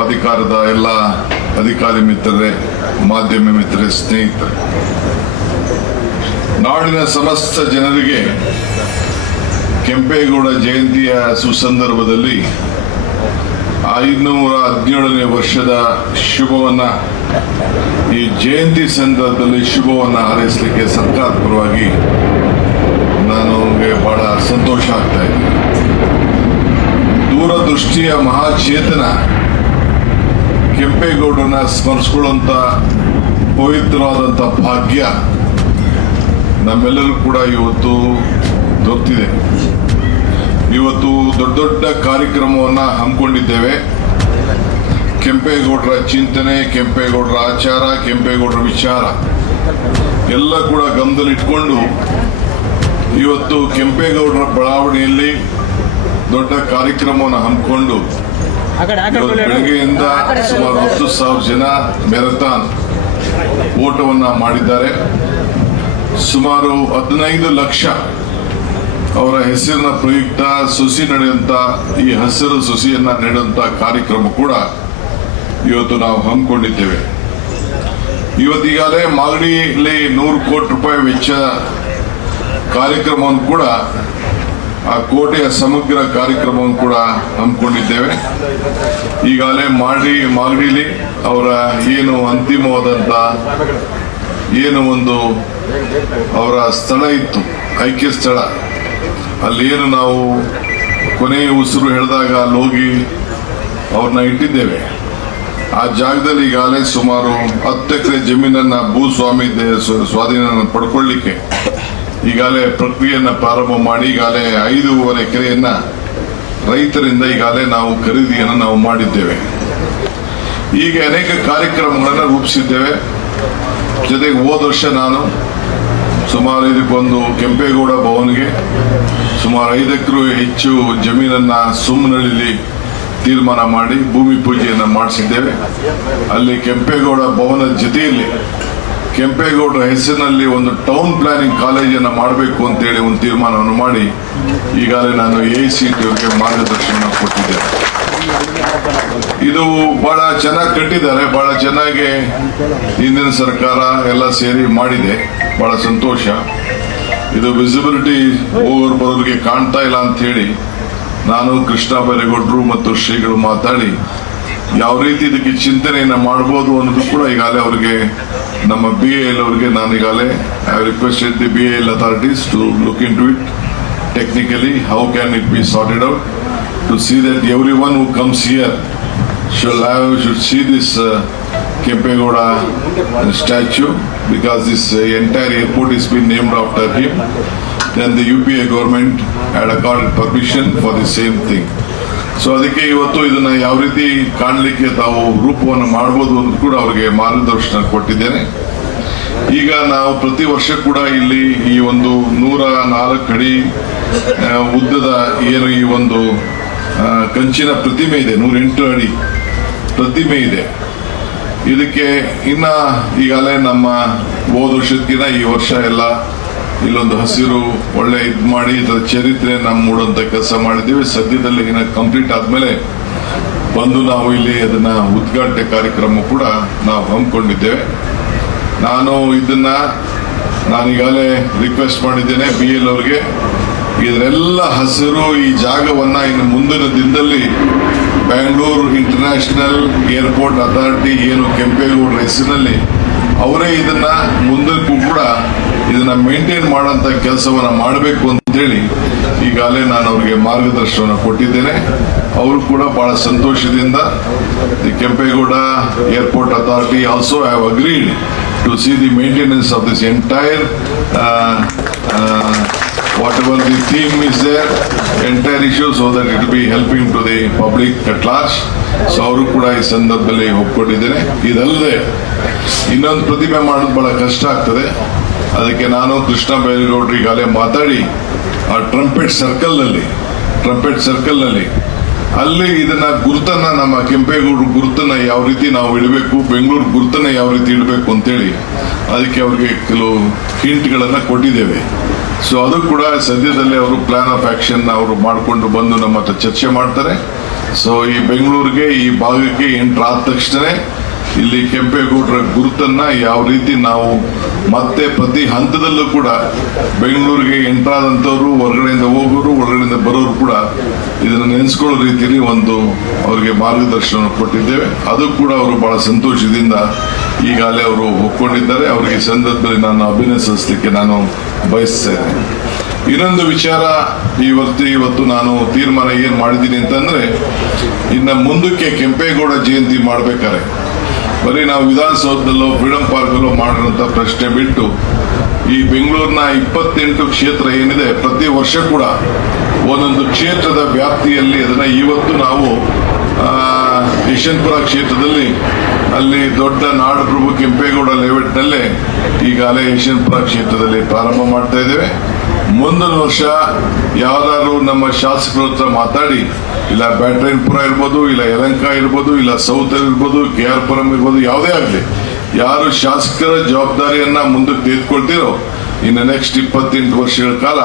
ಪ್ರಾಧಿಕಾರದ ಎಲ್ಲ ಅಧಿಕಾರಿ ಮಿತ್ರರೇ, ಮಾಧ್ಯಮ ಮಿತ್ರರೇ, ಸ್ನೇಹಿತರೆ, ನಾಡಿನ ಸಮಸ್ತ ಜನರಿಗೆ ಕೆಂಪೇಗೌಡ ಜಯಂತಿಯ ಸುಸಂದರ್ಭದಲ್ಲಿ 517ನೇ ವರ್ಷದ ಶುಭವನ್ನ, ಈ ಜಯಂತಿ ಸಂದರ್ಭದಲ್ಲಿ ಶುಭವನ್ನ ಹಾರೈಸಲಿಕ್ಕೆ ಸರ್ಕಾರದ ಪರವಾಗಿ ನನಗೆ ಬಹಳ ಸಂತೋಷ ಆಗ್ತಾ ಇದೆ. ದೂರದೃಷ್ಟಿಯ ಮಹಾಚೇತನ ಕೆಂಪೇಗೌಡರನ್ನ ಸ್ಮರಿಸಿಕೊಳ್ಳುವಂತ ಪವಿತ್ರವಾದಂಥ ಭಾಗ್ಯ ನಮ್ಮೆಲ್ಲರೂ ಕೂಡ ಇವತ್ತು ದೊರೆತಿದೆ. ಇವತ್ತು ದೊಡ್ಡ ದೊಡ್ಡ ಕಾರ್ಯಕ್ರಮವನ್ನ ಹಮ್ಮಿಕೊಂಡಿದ್ದೇವೆ. ಕೆಂಪೇಗೌಡರ ಚಿಂತನೆ, ಕೆಂಪೇಗೌಡರ ಆಚಾರ, ಕೆಂಪೇಗೌಡರ ವಿಚಾರ ಎಲ್ಲ ಕೂಡ ಗಮನದಲ್ಲಿಟ್ಕೊಂಡು ಇವತ್ತು ಕೆಂಪೇಗೌಡರ ಬಡಾವಣೆಯಲ್ಲಿ ದೊಡ್ಡ ಕಾರ್ಯಕ್ರಮವನ್ನು ಹಮ್ಮಿಕೊಂಡು ಬೆಳಗ್ಗೆಯಿಂದ ಸುಮಾರು 10,000 ಜನ ಮ್ಯಾರಥಾನ್ ಓಟವನ್ನ ಮಾಡಿದ್ದಾರೆ. ಸುಮಾರು 15 ಲಕ್ಷ ಅವರ ಹೆಸರಿನ ಪ್ರಯುಕ್ತ ಸುಸಿ ನಡೆಯುವಂತ ಈ ಹಸಿರು ಸುಸಿಯನ್ನ ನೆಡುವಂತ ಕಾರ್ಯಕ್ರಮ ಕೂಡ ಇವತ್ತು ನಾವು ಹಮ್ಮಿಕೊಂಡಿದ್ದೇವೆ. ಇವತ್ತೀಗಾಗಲೇ ಮಾಗಡಿಯಲ್ಲಿ 100 ಕೋಟಿ ರೂಪಾಯಿ ವೆಚ್ಚ ಕಾರ್ಯಕ್ರಮವನ್ನು ಕೂಡ, ಆ ಕೋಟೆಯ ಸಮಗ್ರ ಕಾರ್ಯಕ್ರಮವನ್ನು ಕೂಡ ಹಮ್ಮಿಕೊಂಡಿದ್ದೇವೆ. ಈಗಾಗಲೇ ಮಾಗಡಿಲಿ ಅವರ ಏನು ಅಂತಿಮವಾದಂತ ಏನು ಒಂದು ಅವರ ಸ್ಥಳ ಇತ್ತು, ಐಕ್ಯ ಸ್ಥಳ, ಅಲ್ಲಿ ಏನು ನಾವು ಕೊನೆಯ ಉಸಿರು ಹೇಳಿದಾಗ ಅಲ್ಲಿ ಹೋಗಿ ಅವ್ರನ್ನ ಇಟ್ಟಿದ್ದೇವೆ. ಆ ಜಾಗದಲ್ಲಿ ಈಗಾಗಲೇ ಸುಮಾರು 10 ಎಕರೆ ಜಮೀನನ್ನ ಭೂಸ್ವಾಮಿ ಸ್ವಾಧೀನ ಪಡ್ಕೊಳ್ಳಿಕ್ಕೆ ಈಗಾಗಲೇ ಪ್ರಕ್ರಿಯೆಯನ್ನ ಪ್ರಾರಂಭ ಮಾಡಿ ಈಗಾಗಲೇ 5.5 ಎಕರೆಯನ್ನ ರೈತರಿಂದ ಈಗಾಗಲೇ ನಾವು ಖರೀದಿಯನ್ನು ನಾವು ಮಾಡಿದ್ದೇವೆ. ಹೀಗೆ ಅನೇಕ ಕಾರ್ಯಕ್ರಮಗಳನ್ನು ರೂಪಿಸಿದ್ದೇವೆ. ಜೊತೆಗೆ ಹೋದ ವರ್ಷ ನಾನು ಸುಮಾರು ಇದಕ್ಕೊಂದು ಕೆಂಪೇಗೌಡ ಭವನ್ಗೆ ಸುಮಾರು 5 ಎಕರೆ ಹೆಚ್ಚು ಜಮೀನನ್ನ ಸುಮ್ಮನಳ್ಳಿಲಿ ತೀರ್ಮಾನ ಮಾಡಿ ಭೂಮಿ ಪೂಜೆಯನ್ನು ಮಾಡಿಸಿದ್ದೇವೆ. ಅಲ್ಲಿ ಕೆಂಪೇಗೌಡ ಭವನದ ಜೊತೆಯಲ್ಲಿ ಕೆಂಪೇಗೌಡರ ಹೆಸರಿನಲ್ಲಿ ಒಂದು ಟೌನ್ ಪ್ಲಾನಿಂಗ್ ಕಾಲೇಜನ್ನು ಮಾಡಬೇಕು ಅಂತೇಳಿ ಒಂದು ತೀರ್ಮಾನವನ್ನು ಮಾಡಿ ಈಗಾಗಲೇ ನಾನು AICTಗೆ ಮಾರ್ಗದರ್ಶನ ಕೊಟ್ಟಿದ್ದೇನೆ. ಇದು ಬಹಳ ಚೆನ್ನಾಗಿ ಕಟ್ಟಿದ್ದಾರೆ, ಬಹಳ ಚೆನ್ನಾಗಿ ಹಿಂದಿನ ಸರ್ಕಾರ ಎಲ್ಲ ಸೇರಿ ಮಾಡಿದೆ. ಬಹಳ ಸಂತೋಷ. ಇದು ವಿಸಿಬಿಲಿಟಿ ಹೋಗೋರು ಬರೋರಿಗೆ ಕಾಣ್ತಾ ಇಲ್ಲ ಅಂತ ಹೇಳಿ ನಾನು ಕೃಷ್ಣ ಬೈರೇಗೌಡರು ಮತ್ತು ಶ್ರೀಗಳು ಮಾತಾಡಿ ಯಾವ ರೀತಿ ಇದಕ್ಕೆ ಚಿಂತನೆಯನ್ನ ಮಾಡಬಹುದು ಅನ್ನೋದು ಕೂಡ ಈಗಾಗಲೇ ಅವರಿಗೆ ನಮ್ಮ BAL ಅವರಿಗೆ ನಾನು ಈಗಾಗಲೇ I requested the BAL authorities to look into it technically how can it be sorted out to see that everyone who comes here should see this Kempegowda statue, because this entire airport is been named after him. Then the UPA government had accorded permission for the same thing. So ಅದಕ್ಕೆ ಇವತ್ತು ಇದನ್ನ ಯಾವ ರೀತಿ ಕಾಣಲಿಕ್ಕೆ ತಾವು ರೂಪವನ್ನು ಮಾಡಬಹುದು ಅಂತ ಕೂಡ ಅವರಿಗೆ ಮಾರ್ಗದರ್ಶನ ಕೊಟ್ಟಿದ್ದೇನೆ. ಈಗ ನಾವು ಪ್ರತಿ ವರ್ಷ ಕೂಡ ಇಲ್ಲಿ ಈ ಒಂದು 104 ಅಡಿ ಉದ್ದದ ಏನು ಈ ಒಂದು ಕಂಚಿನ ಪ್ರತಿಮೆ ಇದೆ, 108 ಅಡಿ ಪ್ರತಿಮೆ ಇದೆ. ಇದಕ್ಕೆ ಇನ್ನ ಈಗಾಗಲೇ ನಮ್ಮ ಹೋದ ವರ್ಷಕ್ಕಿಂತ ಈ ವರ್ಷ ಎಲ್ಲ ಇಲ್ಲೊಂದು ಹಸಿರು ಒಳ್ಳೆ ಇದು ಮಾಡಿ ಇದರ ಚರಿತ್ರೆ ನಮ್ಮ ಮೂಡುವಂತ ಕೆಲಸ ಮಾಡಿದ್ದೀವಿ. ಸದ್ಯದಲ್ಲಿ ಇನ್ನ ಕಂಪ್ಲೀಟ್ ಆದ್ಮೇಲೆ ಬಂದು ನಾವು ಇಲ್ಲಿ ಅದನ್ನ ಉದ್ಘಾಟನೆ ಕಾರ್ಯಕ್ರಮ ಕೂಡ ನಾವು ಹಮ್ಮಿಕೊಂಡಿದ್ದೇವೆ. ನಾನೀಗಾಗಲೇ ರಿಕ್ವೆಸ್ಟ್ ಮಾಡಿದ್ದೇನೆ BAL ಅವರಿಗೆ, ಇದರೆಲ್ಲ ಹಸಿರು ಈ ಜಾಗವನ್ನ ಇನ್ನು ಮುಂದಿನ ದಿನದಲ್ಲಿ ಬ್ಯಾಂಗ್ಳೂರು ಇಂಟರ್ನ್ಯಾಷನಲ್ ಏರ್ಪೋರ್ಟ್ ಅಥಾರಿಟಿ ಏನು ಕೆಂಪೇಗೌಡರ ಹೆಸರಿನಲ್ಲಿ ಅವರೇ ಇದನ್ನ ಮುಂದಕ್ಕೂ ಕೂಡ ಇದನ್ನ ಮೇಂಟೈನ್ ಮಾಡೋಂಥ ಕೆಲಸವನ್ನ ಮಾಡಬೇಕು ಅಂತೇಳಿ ಈಗಾಗಲೇ ನಾನು ಅವರಿಗೆ ಮಾರ್ಗದರ್ಶನ ಕೊಟ್ಟಿದ್ದೇನೆ. ಅವರು ಕೂಡ ಬಹಳ ಸಂತೋಷದಿಂದ the Kempegowda airport authority also have agreed to see the maintenance of this entire whatever the theme is there, entire issue, so that it will be helping to the public at large. So ಅವರು ಕೂಡ ಈ ಸಂದರ್ಭದಲ್ಲಿ ಒಪ್ಕೊಂಡಿದ್ದೇನೆ. ಇದಲ್ಲದೆ ಇನ್ನೊಂದು ಪ್ರತಿಮೆ ಮಾಡೋದು ಬಹಳ ಕಷ್ಟ ಆಗ್ತದೆ. ಅದಕ್ಕೆ ನಾನು ಕೃಷ್ಣ ಬೈರೇಗೌಡರು ಈಗಾಗಲೇ ಮಾತಾಡಿ ಆ ಟ್ರಂಪೆಟ್ ಸರ್ಕಲ್ನಲ್ಲಿ ಅಲ್ಲಿ ಇದನ್ನ ಗುರುತನ್ನ, ನಮ್ಮ ಕೆಂಪೇಗೌಡರು ಗುರುತನ್ನ ಯಾವ ರೀತಿ ನಾವು ಇಡಬೇಕು, ಬೆಂಗಳೂರು ಗುರುತನ್ನ ಯಾವ ರೀತಿ ಇಡಬೇಕು ಅಂತೇಳಿ ಅದಕ್ಕೆ ಅವ್ರಿಗೆ ಕೆಲವು ಹಿಂಟ್ಗಳನ್ನ ಕೊಟ್ಟಿದ್ದೇವೆ. ಸೊ ಅದು ಕೂಡ ಸದ್ಯದಲ್ಲೇ ಅವರು ಪ್ಲಾನ್ ಆಫ್ ಆಕ್ಷನ್ ಅವರು ಮಾಡಿಕೊಂಡು ಬಂದು ನಮ್ಮ ಹತ್ರ ಚರ್ಚೆ ಮಾಡ್ತಾರೆ. ಸೊ ಈ ಬೆಂಗಳೂರಿಗೆ ಈ ಭಾಗಕ್ಕೆ ಎಂಟರ್ ಆದ ತಕ್ಷಣ ಇಲ್ಲಿ ಕೆಂಪೇಗೌಡರ ಗುರುತನ್ನ ಯಾವ ರೀತಿ ನಾವು ಮತ್ತೆ ಪ್ರತಿ ಹಂತದಲ್ಲೂ ಕೂಡ ಬೆಂಗಳೂರಿಗೆ ಎಂಟರ್ ಆದಂಥವ್ರು ಹೊರಗಡೆಯಿಂದ ಹೋಗೋರು ಒಳಗಡೆಯಿಂದ ಬರೋರು ಕೂಡ ಇದನ್ನು ನೆನೆಸ್ಕೊಳ್ಳೋ ರೀತಿಯಲ್ಲಿ ಒಂದು ಅವರಿಗೆ ಮಾರ್ಗದರ್ಶನ ಕೊಟ್ಟಿದ್ದೇವೆ. ಅದು ಕೂಡ ಅವರು ಬಹಳ ಸಂತೋಷದಿಂದ ಈಗಾಗಲೇ ಅವರು ಒಪ್ಕೊಂಡಿದ್ದಾರೆ. ಅವರಿಗೆ ಈ ಸಂದರ್ಭದಲ್ಲಿ ನಾನು ಅಭಿನಂದಿಸಲಿಕ್ಕೆ ನಾನು ಬಯಸ್ತೇನೆ. ಇನ್ನೊಂದು ವಿಚಾರ ಇವತ್ತು ನಾನು ತೀರ್ಮಾನ ಏನ್ ಮಾಡಿದ್ದೀನಿ ಅಂತಂದ್ರೆ, ಇನ್ನು ಮುಂದಕ್ಕೆ ಕೆಂಪೇಗೌಡ ಜಯಂತಿ ಮಾಡ್ಬೇಕಾರೆ ಬರೀ ನಾವು ವಿಧಾನಸೌಧದಲ್ಲೋ ಫ್ರೀಡಂ ಪಾರ್ಕಲ್ಲೋ ಮಾಡಿರೋಂಥ ಪ್ರಶ್ನೆ ಬಿಟ್ಟು ಈ ಬೆಂಗಳೂರಿನ 28 ಕ್ಷೇತ್ರ ಏನಿದೆ, ಪ್ರತಿ ವರ್ಷ ಕೂಡ ಒಂದೊಂದು ಕ್ಷೇತ್ರದ ವ್ಯಾಪ್ತಿಯಲ್ಲಿ ಅದನ್ನ ಇವತ್ತು ನಾವು ಯಶವಂತಪುರ ಕ್ಷೇತ್ರದಲ್ಲಿ ಅಲ್ಲಿ ದೊಡ್ಡ ನಾಡಪ್ರಭು ಕೆಂಪೇಗೌಡ ಲೇಔಟ್ನಲ್ಲೇ ಈಗಾಗಲೇ ಯಶವಂತಪುರ ಕ್ಷೇತ್ರದಲ್ಲಿ ಪ್ರಾರಂಭ ಮಾಡ್ತಾ ಇದ್ದೇವೆ. ಮುಂದಿನ ವರ್ಷ ಯಾರು ನಮ್ಮ ಶಾಸಕರ ಹತ್ರ ಮಾತಾಡಿ, ಇಲ್ಲ ಬ್ಯಾಟ್ರಾಯನಪುರ ಇರ್ಬೋದು, ಇಲ್ಲ ಯಲಹಂಕ ಇರ್ಬೋದು, ಇಲ್ಲ ಸೌತ್ ಇರ್ಬೋದು, KR ಪುರಂ ಇರ್ಬೋದು, ಯಾವುದೇ ಆಗಲಿ ಯಾರು ಶಾಸಕರ ಜವಾಬ್ದಾರಿಯನ್ನ ಮುಂದಕ್ಕೆ ತೆಗೆದುಕೊಳ್ತೀರೋ ಇನ್ನು ನೆಕ್ಸ್ಟ್ 28 ವರ್ಷಗಳ ಕಾಲ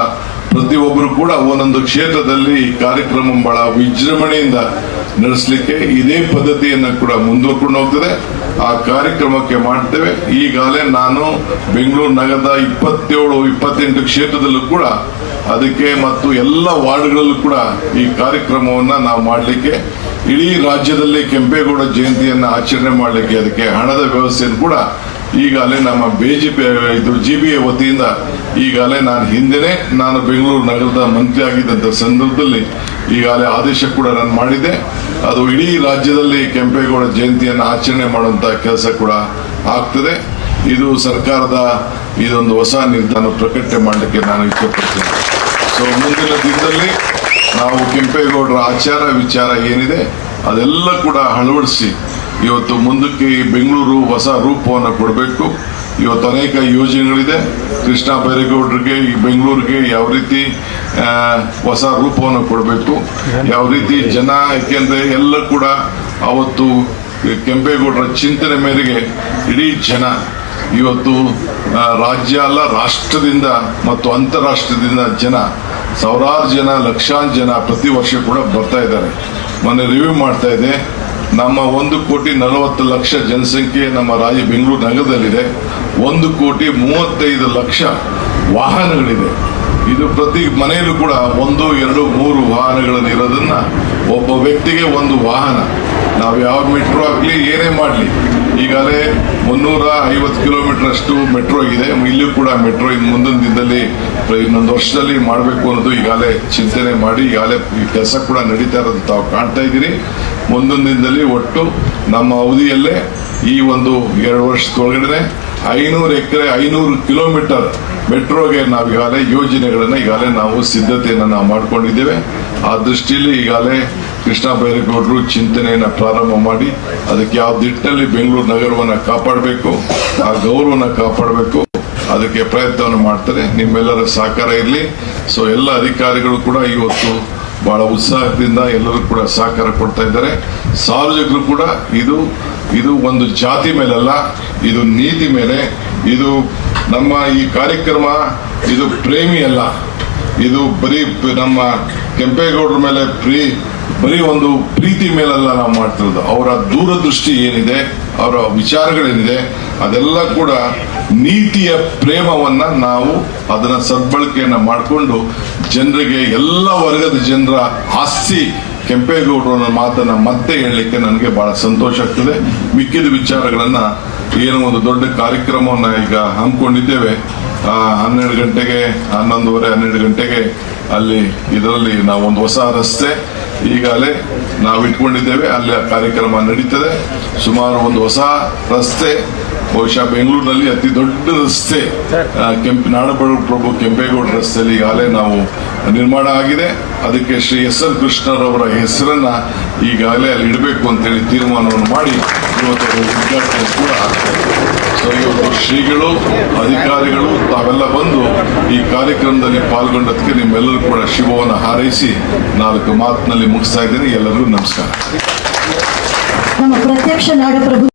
ಪ್ರತಿಯೊಬ್ಬರು ಕೂಡ ಒಂದೊಂದು ಕ್ಷೇತ್ರದಲ್ಲಿ ಈ ಕಾರ್ಯಕ್ರಮ ಬಹಳ ವಿಜೃಂಭಣೆಯಿಂದ ನಡೆಸಲಿಕ್ಕೆ ಇದೇ ಪದ್ಧತಿಯನ್ನ ಕೂಡ ಮುಂದುವರ್ಕೊಂಡು ಹೋಗ್ತದೆ. ಆ ಕಾರ್ಯಕ್ರಮಕ್ಕೆ ಮಾಡ್ತೇವೆ. ಈಗಾಗಲೇ ನಾನು ಬೆಂಗಳೂರು ನಗರದ 27-28 ಕ್ಷೇತ್ರದಲ್ಲೂ ಕೂಡ ಅದಕ್ಕೆ ಮತ್ತು ಎಲ್ಲ ವಾರ್ಡ್ಗಳಲ್ಲೂ ಕೂಡ ಈ ಕಾರ್ಯಕ್ರಮವನ್ನ ನಾವು ಮಾಡಲಿಕ್ಕೆ, ಇಡೀ ರಾಜ್ಯದಲ್ಲಿ ಕೆಂಪೇಗೌಡ ಜಯಂತಿಯನ್ನ ಆಚರಣೆ ಮಾಡಲಿಕ್ಕೆ ಅದಕ್ಕೆ ಹಣದ ವ್ಯವಸ್ಥೆಯನ್ನು ಕೂಡ ಈಗಾಗಲೇ ನಮ್ಮ GBA ವತಿಯಿಂದ ಈಗಾಗಲೇ ನಾನು ಬೆಂಗಳೂರು ನಗರದ ಮಂತ್ರಿ ಆಗಿದ್ದಂಥ ಸಂದರ್ಭದಲ್ಲಿ ಈಗಾಗಲೇ ಆದೇಶ ಕೂಡ ನಾನು ಮಾಡಿದ್ದೆ. ಅದು ಇಡೀ ರಾಜ್ಯದಲ್ಲಿ ಕೆಂಪೇಗೌಡ ಜಯಂತಿಯನ್ನು ಆಚರಣೆ ಮಾಡುವಂತ ಕೆಲಸ ಕೂಡ ಆಗ್ತದೆ. ಇದು ಸರ್ಕಾರದ ಇದೊಂದು ಹೊಸ ನಿರ್ಧಾರ ಪ್ರಕಟಣೆ ಮಾಡಲಿಕ್ಕೆ ನಾನು ಇಷ್ಟಪಡ್ತೀನಿ. ಸೊ ಮುಂದಿನ ದಿನದಲ್ಲಿ ನಾವು ಕೆಂಪೇಗೌಡರ ಆಚಾರ ವಿಚಾರ ಏನಿದೆ ಅದೆಲ್ಲ ಕೂಡ ಅಳವಡಿಸಿ ಇವತ್ತು ಮುಂದಕ್ಕೆ ಈ ಬೆಂಗಳೂರು ಹೊಸ ರೂಪವನ್ನು ಕೊಡಬೇಕು. ಇವತ್ತು ಅನೇಕ ಯೋಜನೆಗಳಿದೆ. ಕೃಷ್ಣ ಬೈರೇಗೌಡರಿಗೆ ಈ ಬೆಂಗಳೂರಿಗೆ ಯಾವ ರೀತಿ ಹೊಸ ರೂಪವನ್ನು ಕೊಡಬೇಕು, ಯಾವ ರೀತಿ ಜನ, ಯಾಕೆಂದ್ರೆ ಎಲ್ಲ ಕೂಡ ಅವತ್ತು ಕೆಂಪೇಗೌಡರ ಚಿಂತನೆ ಮೇರೆಗೆ ಇಡೀ ಜನ ಇವತ್ತು ರಾಜ್ಯ ಅಲ್ಲ ರಾಷ್ಟ್ರದಿಂದ ಮತ್ತು ಅಂತಾರಾಷ್ಟ್ರದಿಂದ ಜನ, ಸಾವಿರಾರು ಜನ, ಲಕ್ಷಾಂತರ ಜನ ಪ್ರತಿ ವರ್ಷ ಕೂಡ ಬರ್ತಾ ಇದ್ದಾರೆ. ಮೊನ್ನೆ ರಿವ್ಯೂ ಮಾಡ್ತಾ ಇದೆ, ನಮ್ಮ 1,40,00,000 ಜನಸಂಖ್ಯೆ ನಮ್ಮ ಬೆಂಗಳೂರು ನಗರದಲ್ಲಿದೆ. 1,35,00,000 ವಾಹನಗಳಿದೆ. ಇದು ಪ್ರತಿ ಮನೆಯಲ್ಲೂ ಕೂಡ 1, 2, 3 ವಾಹನಗಳನ್ನು ಇರೋದನ್ನ ಒಬ್ಬ ವ್ಯಕ್ತಿಗೆ ಒಂದು ವಾಹನ. ನಾವು ಯಾವ ಮೆಟ್ರೋ ಆಗ್ಲಿ ಏನೇ ಮಾಡಲಿ, ಈಗಾಗಲೇ 350 ಕಿಲೋಮೀಟರ್ ಅಷ್ಟು ಮೆಟ್ರೋ ಇದೆ. ಇಲ್ಲೂ ಕೂಡ ಮೆಟ್ರೋ ಇನ್ನು ಮುಂದಿನ ದಿನದಲ್ಲಿ ಇನ್ನೊಂದು ವರ್ಷದಲ್ಲಿ ಮಾಡಬೇಕು ಅನ್ನೋದು ಈಗಾಗಲೇ ಚಿಂತನೆ ಮಾಡಿ ಈಗಾಗಲೇ ಈ ಕೆಲಸ ಕೂಡ ನಡೀತಾ ಇರೋದು ತಾವು ಕಾಣ್ತಾ ಇದ್ದೀರಿ. ಮುಂದಿನ ದಿನದಲ್ಲಿ ಒಟ್ಟು ನಮ್ಮ ಅವಧಿಯಲ್ಲೇ ಈ ಒಂದು 2 ವರ್ಷದೊಳಗಡೆ 500 ಎಕರೆ 500 ಕಿಲೋಮೀಟರ್ ಮೆಟ್ರೋಗೆ ನಾವು ಈಗಾಗಲೇ ಯೋಜನೆಗಳನ್ನ ಈಗಾಗಲೇ ನಾವು ಸಿದ್ಧತೆಯನ್ನು ನಾವು ಮಾಡ್ಕೊಂಡಿದ್ದೇವೆ. ಆ ದೃಷ್ಟಿಯಲ್ಲಿ ಈಗಾಗಲೇ ಕೃಷ್ಣ ಬೈರೇಗೌಡರು ಚಿಂತನೆಯನ್ನು ಪ್ರಾರಂಭ ಮಾಡಿ ಅದಕ್ಕೆ ಯಾವ ನಿಟ್ಟಿನಲ್ಲಿ ಬೆಂಗಳೂರು ನಗರವನ್ನು ಕಾಪಾಡಬೇಕು, ಆ ಗೌರವವನ್ನು ಕಾಪಾಡಬೇಕು, ಅದಕ್ಕೆ ಪ್ರಯತ್ನವನ್ನು ಮಾಡ್ತಾರೆ. ನಿಮ್ಮೆಲ್ಲರ ಸಹಕಾರ ಇರಲಿ. ಸೊ ಎಲ್ಲ ಅಧಿಕಾರಿಗಳು ಕೂಡ ಇವತ್ತು ಬಹಳ ಉತ್ಸಾಹದಿಂದ ಎಲ್ಲರೂ ಕೂಡ ಸಹಕಾರ ಕೊಡ್ತಾ ಇದ್ದಾರೆ. ಸಾರ್ವಜನಿಕರು ಕೂಡ ಇದು ಒಂದು ಜಾತಿ ಮೇಲಲ್ಲ, ಇದು ನೀತಿ ಮೇಲೆ. ಇದು ನಮ್ಮ ಈ ಕಾರ್ಯಕ್ರಮ ಇದು ಪ್ರೇಮಿ ಅಲ್ಲ, ಇದು ಬರೀ ನಮ್ಮ ಕೆಂಪೇಗೌಡರ ಮೇಲೆ ಬರೀ ಒಂದು ಪ್ರೀತಿ ಮೇಲೆಲ್ಲ ನಾವು ಮಾಡ್ತಿರೋದು. ಅವರ ದೂರದೃಷ್ಟಿ ಏನಿದೆ, ಅವರ ವಿಚಾರಗಳೇನಿದೆ, ಅದೆಲ್ಲ ಕೂಡ ನೀತಿಯ ಪ್ರೇಮವನ್ನ ನಾವು ಅದನ್ನ ಸದ್ಬಳಕೆಯನ್ನ ಮಾಡಿಕೊಂಡು ಜನರಿಗೆ, ಎಲ್ಲ ವರ್ಗದ ಜನರ ಆಸ್ತಿ ಕೆಂಪೇಗೌಡರ ಮಾತನ್ನ ಮತ್ತೆ ಹೇಳಲಿಕ್ಕೆ ನನಗೆ ಬಹಳ ಸಂತೋಷ ಆಗ್ತದೆ. ಮಿಕ್ಕಿದ ವಿಚಾರಗಳನ್ನ ಏನೋ ಒಂದು ದೊಡ್ಡ ಕಾರ್ಯಕ್ರಮವನ್ನ ಈಗ ಹಮ್ಮಿಕೊಂಡಿದ್ದೇವೆ. 12 ಗಂಟೆಗೆ 12:30 ಅಲ್ಲಿ ಇದರಲ್ಲಿ ನಾವು ಒಂದು ಹೊಸ ರಸ್ತೆ ಈಗಾಗಲೇ ನಾವು ಇಟ್ಕೊಂಡಿದ್ದೇವೆ. ಅಲ್ಲಿ ಆ ಕಾರ್ಯಕ್ರಮ ನಡೀತದೆ. ಸುಮಾರು ಒಂದು ಹೊಸ ರಸ್ತೆ, ಬಹುಶಃ ಬೆಂಗಳೂರಿನಲ್ಲಿ ಅತಿ ದೊಡ್ಡ ರಸ್ತೆ ನಾಡಪ್ರಭು ಕೆಂಪೇಗೌಡ ರಸ್ತೆಯಲ್ಲಿ ಈಗಾಗಲೇ ನಾವು ನಿರ್ಮಾಣ ಆಗಿದೆ. ಅದಕ್ಕೆ ಶ್ರೀ SL ಕೃಷ್ಣರವರ ಹೆಸರನ್ನ ಈಗಾಗಲೇ ಅಲ್ಲಿ ಇಡಬೇಕು ಅಂತೇಳಿ ತೀರ್ಮಾನವನ್ನು ಮಾಡಿ ಇವತ್ತು ಉದ್ಘಾಟನೆ ಕೂಡ ಆಗ್ತದೆ. ಸೊ ಇವತ್ತು ಶ್ರೀಗಳು, ಅಧಿಕಾರಿಗಳು ತಾವೆಲ್ಲ ಬಂದು ಈ ಕಾರ್ಯಕ್ರಮದಲ್ಲಿ ಪಾಲ್ಗೊಂಡದಕ್ಕೆ ನಿಮ್ಮೆಲ್ಲರೂ ಕೂಡ ಶುಭವನ್ನು ಹಾರೈಸಿ 4 ಮಾತಿನಲ್ಲಿ ಮುಗಿಸ್ತಾ ಇದ್ದೀನಿ. ಎಲ್ಲರಿಗೂ ನಮಸ್ಕಾರ. ನಮ್ಮ ಪ್ರತ್ಯಕ್ಷ ನಾಡಪ್ರಭು